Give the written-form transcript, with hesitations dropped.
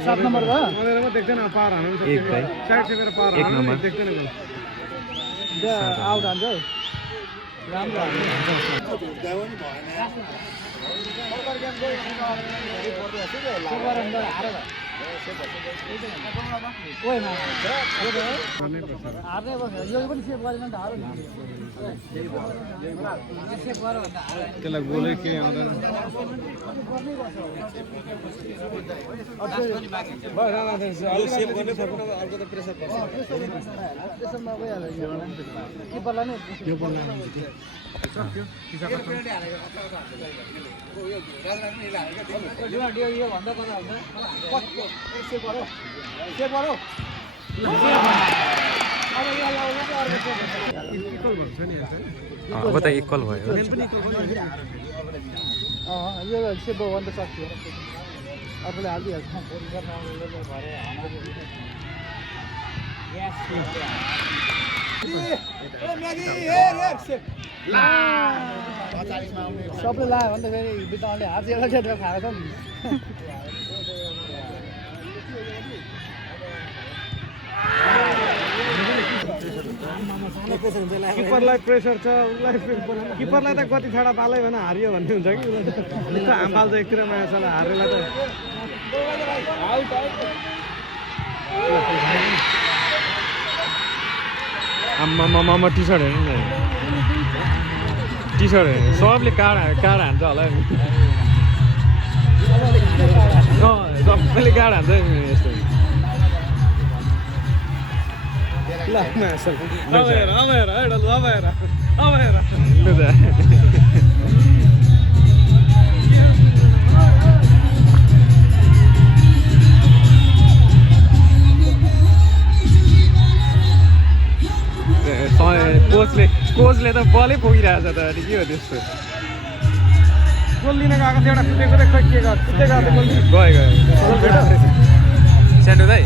सात नंबर का देख्दैन पार हाल्नु एक भाइ साइड से मेरो पार एक हाल्नु नम्बर देख्दैन आउट हान्छ राम्रो हार्दै बस्यो यो पनि सेभ गरेन त हार त्यसलाई गोलै केही आउँदैन प्रेसरमा गइहाल्यो किपरलाई नै अब त इक्वल भयो यो सेभ भयो भने त सक्यो अर्कोले हालिदिइहाल्छ सबले लाग्यो भने त फेरि बिताउनले हात एउटा खाएको छ नि किपरलाई प्रेसर छ उसलाई किपरलाई त कति छाडा पालै भने हारियो भन्ने हुन्छ कि उसलाई आम पाल्छ एकतिर माया छ हारेलाई त आम्मामा टी सर्ट हेर्नु न टी सर्ट हेर्नु सबले काड हान्छ होला नि सबैले काड हान्छ नि यस्तो कोचले त बलै पुगिरहेछ त अनि के हो त्यस्तो गोल लिन गएको थियो एउटा फुटेको खोइ के गयो गयो सानो दाइ